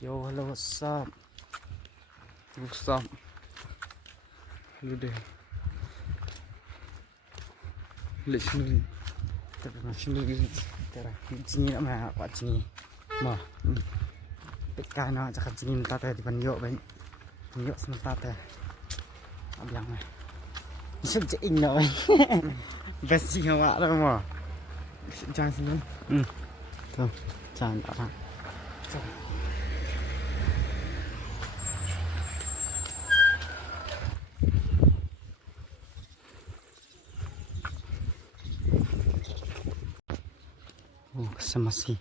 Yo, hello, what's up? What's up? Hello there. Listen, tara, sini nak mana apa sini? Mah, pekai nak cakap sini tata di panjok baik, panjok sebentar teh. Abang mah, sejak ini nak, best sih awak lah mah. Jangan sini. Tu, jangan apa. Oh, masih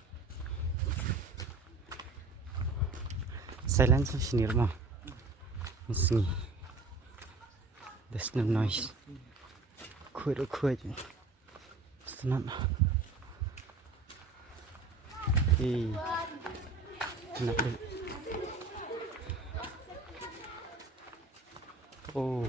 silence sini rumah. Sini. There's no noise. Quiet. It's not. Hey. Nak dulu. Oh.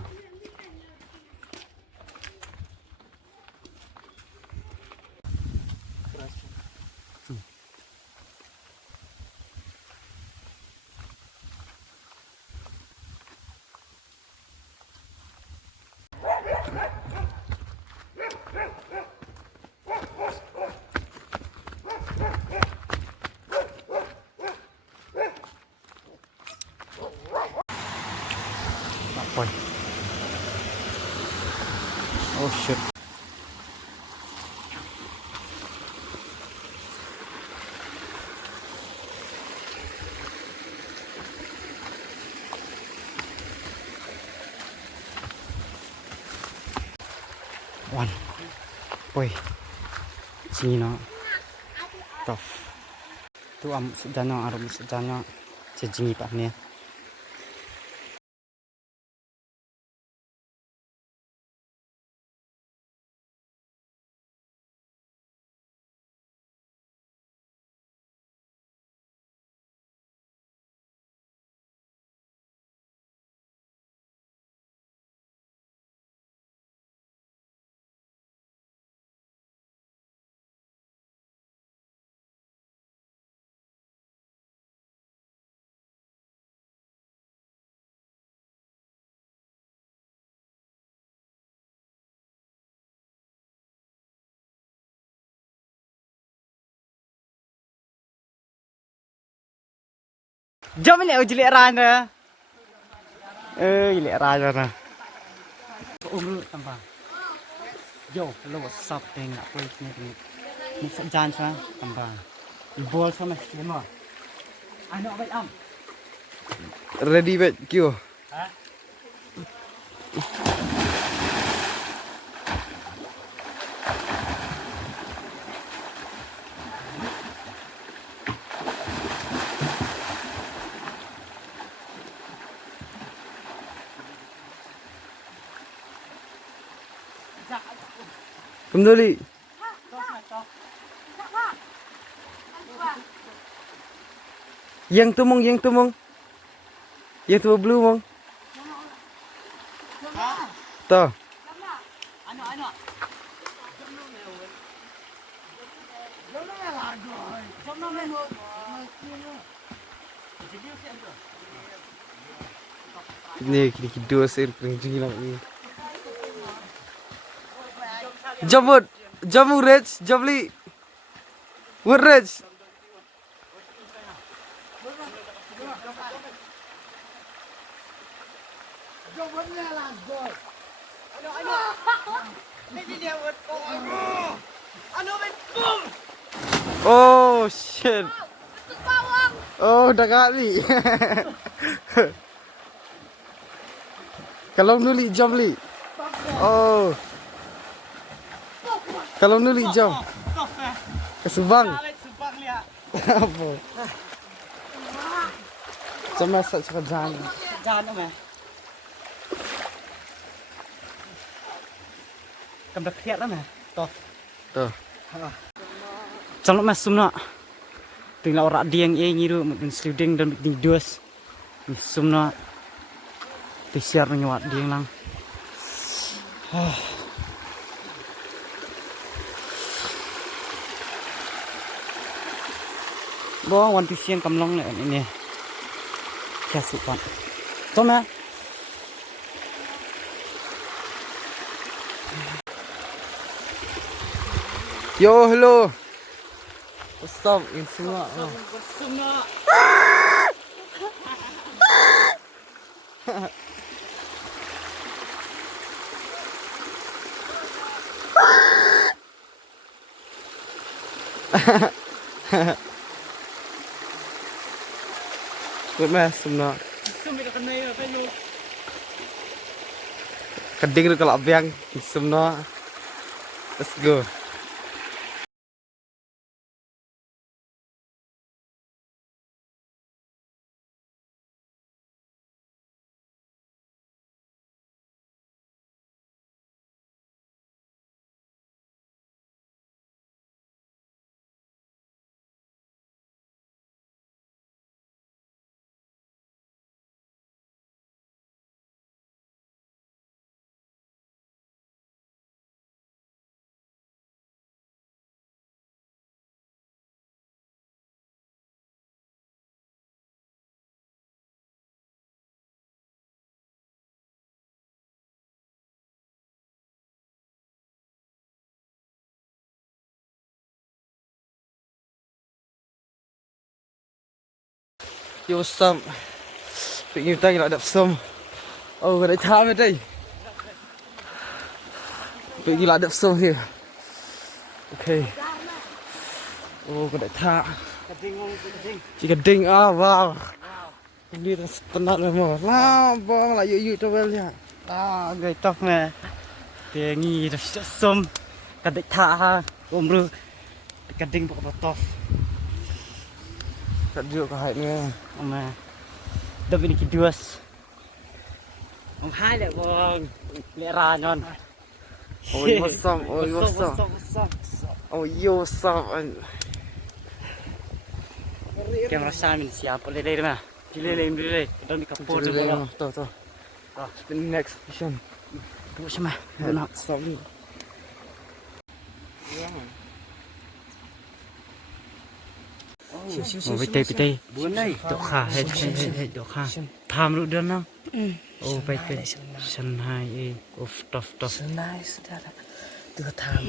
Apa? Oh shit. One. Boy. Sini no. Tough. Tu sejana arum sejana sejingi pak ni. Jom ni uji leran dah. Leran dah. Tambah. Yo, hello, what's up? Tengok apa ni? Ni sejan sah tambah. Bol sama semua. Anak baik am. Ready bet kyo. Ha? Kembali. Yang tumong. Yang tu blue mong. Ta. Anak. Ni kiri dua ser kencing nak ni. Jamu Rich, Javli. What Rich? Oh shit. Oh dah kali. Kalau nuli Javli. Oh. Kalau nuli jam. Kesubang. Apa? Cuma cakap jalan. Jalan tu meh. Kamera kriat lah meh. Tuh. Jangan masuk nak. Tinggal orang dia yang ngiru mungkin sliding dan bikin dos. Semua. Disiar nyawat dia lang. Bo wan tu siang kamlong le ini. kasih pan. Toma. Yo, hello. What's up? In semua. Good man, semua. Keding kalau abiang semua. Let's go. Yo, some. Tự nhiên tay lại đập sông. Cái đấy tham ở đây. Tự nhiên lại đập sông kìa. Ok. Cái đấy tha. Chỉ cần đinh, wow. Đi tân đặt rồi mà. Wow, bong lại dữ cho bên nha. Người tóc nè. Thì nghi được sum. Cái địch thả ha. Ôm rư. Cái đinh bộ vào tóc. Cắt rượu cả hai nghe. Ông mà. Đập ini kiduas. Ông hai lại bong. Lẹ ra nhon. Ôi, what's up? Ôi, what's up? Ôi, yo, what's up? Kamera saya min siapa le deh mah. Pilih le imri le. Kita ni kapur je bola. Tuh. The next mission. Tu sama. Benar. Sorry. Piti. Dok kha, head dok kha. Tham lu dan nang. Piti. Senhai. Tof. Nice, dah. Tuh tham.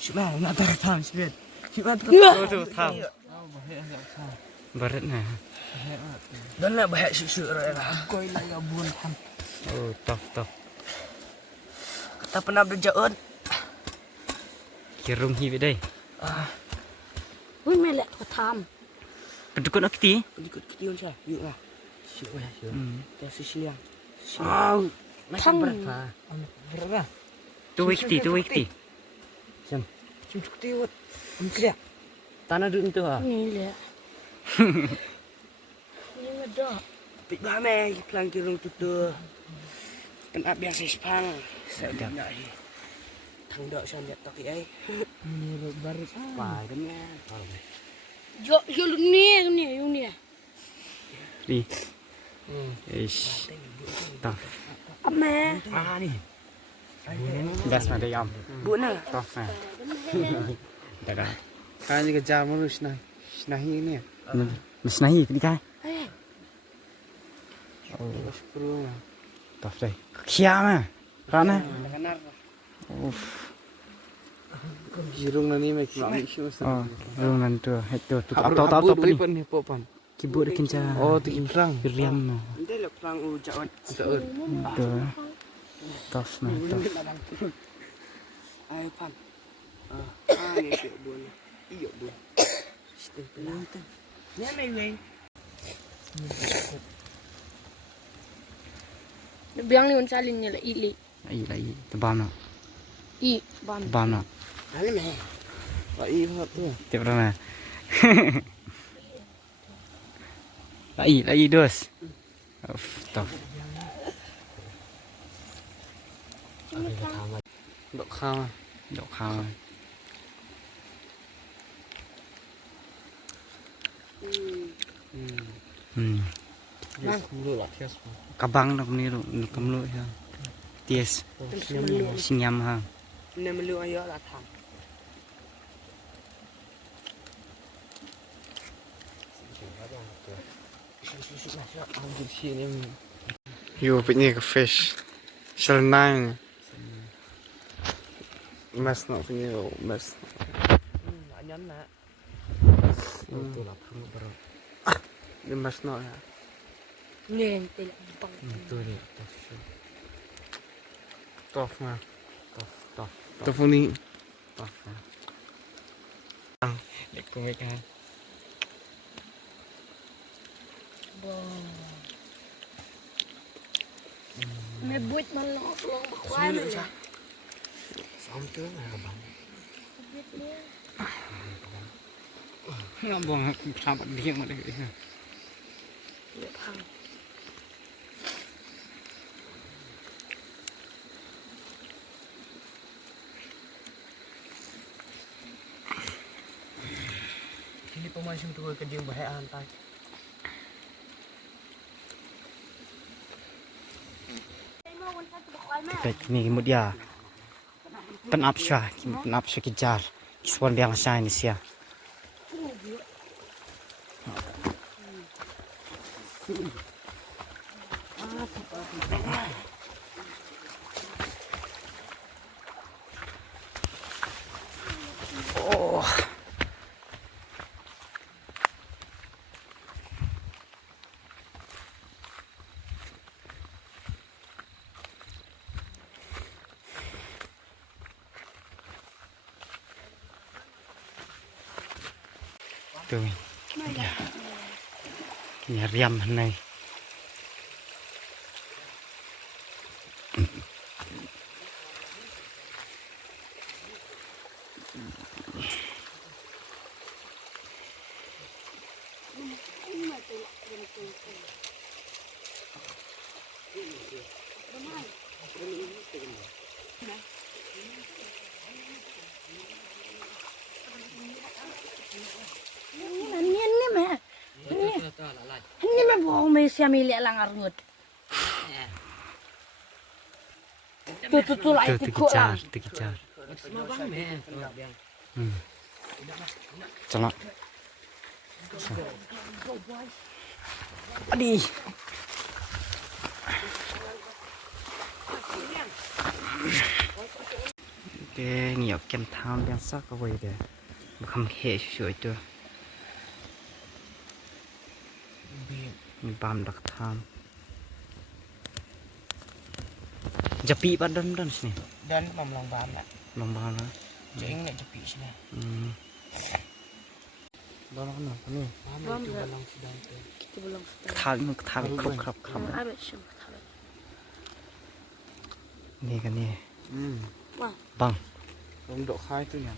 Cuma nak tham sibet. Cuma tu tham. Barat nah. Dan nak bahaya susu lah. Koi lah ya buan tham. Tof. Kita pernah berjalan. Kirung hi về đây. Ui mẹ lại có tham. Pendukun akti. Ikut kita on saya. Yuk lah. Syuk lah. Kita sisiang. Thăng. Berapa? Tu ikti. Cem cukup tiwat. Kerja. Tanah duduk tu ah. Ini lihat. Ini ada. Pik bame pelang kirung tu. Kena biasa sepang. Sedap. Thằng đợi sao nhận tao ai. Ni baru pai kan ya. Jo ni ni. Ni. Ish. Tof. Ame. Ni. Gas mah dia am. Bu na. Tof nah. Dah. Kan juga jam lu snahi ni. Mesti nahi ke kai. Pro. Tof đây. Khia mah. Rana. Kanar. Jirung na ni mai kami syu sa. Rung nan tu. Itu Tau ni. pan ni popan. Kibut kinca. Tikin perang. Riam nah. Ndai la perang jawat. Jawat. Tu. Tof nah. Ai pan. Ni syuk bun. Iyo bun. Stay pelan tu. Ni mai wei. Biang ni on salin ni lah ili. Lagi. Tebam nak. Ban. Tebam nak. Ani mai. Ai hot tu. Tiap mana. Lagi dos. Tof. Dok kham. Dok khao. Nang lu lah tias. Kabang nak ni lu kamlu ya. Ties. Sinyam ha. Ni melu ayo lah tham. You punya ke fish. Selenang. Mas nak punya mas. Anyan nak. Tu lah perlu baru. Dia mas nak ya. Ni tidak bang. Tu ni tof show. Tof mah. Tof. Tof ni. Tof. Lek ku mereka. May buit man lang ako lang bakuan. Sampai lah bang. Ngabang sampai dia mana ini. Iya bang. Ini pemasung tu kerja bahaya hantar. Kini kemudian penapsya kejar kiswan biang saya ini sia. Oh. Tuh, ini riam này. Ini mah. Ini mah bohong Malaysia milik lang arngut. Tu lah itu kok lang. Dikejar. Celak. Adi. Oke, ngiyok kem tham biasa kau boleh deh. Bukan he shui tu. Ni bam dak tham. Jepi badan dan sini. Dan memang bam nak. Lomba lah. Jangan nak jepi sini. Balang nak ni. Bam balang sedang tu. Kita belum sedang. Thal krap. Ada sih. Ni kan ni. Wah. Bang. Không độ khai tu nhỉ.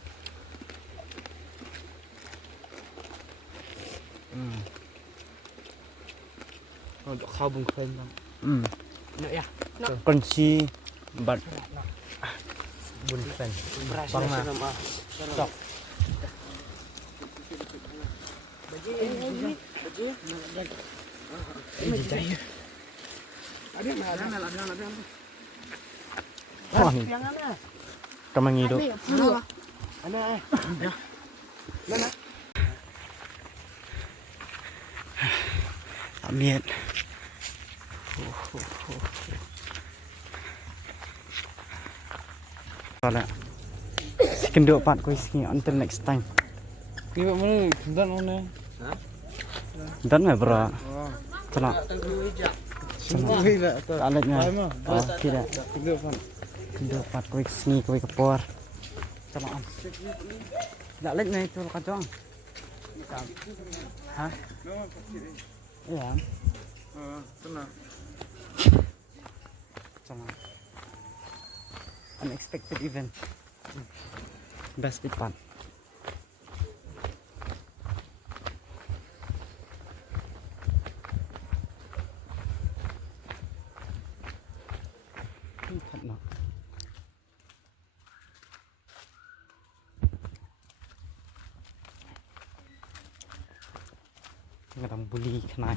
Độ khai bung khen bang. Nak ya. Nak. Kunci bat bun pen. Bang mah. Stop. Oh ni. Kamang hidup. Ana. Amin. Kalau sekenduk pat kau isi until next time. Ni buat mana? Dan mana? Dan me bro. Celak. Semua hilang. Alatnya. Oh tidak. Sekenduk pan. Sekenduk pat kau isi kau kepor. Celak. Tak lek ni tu kacang. Hah? Ya. Tenang. Celak. Unexpected event. Best bit pan. Thật mà. Người ta bully cái này.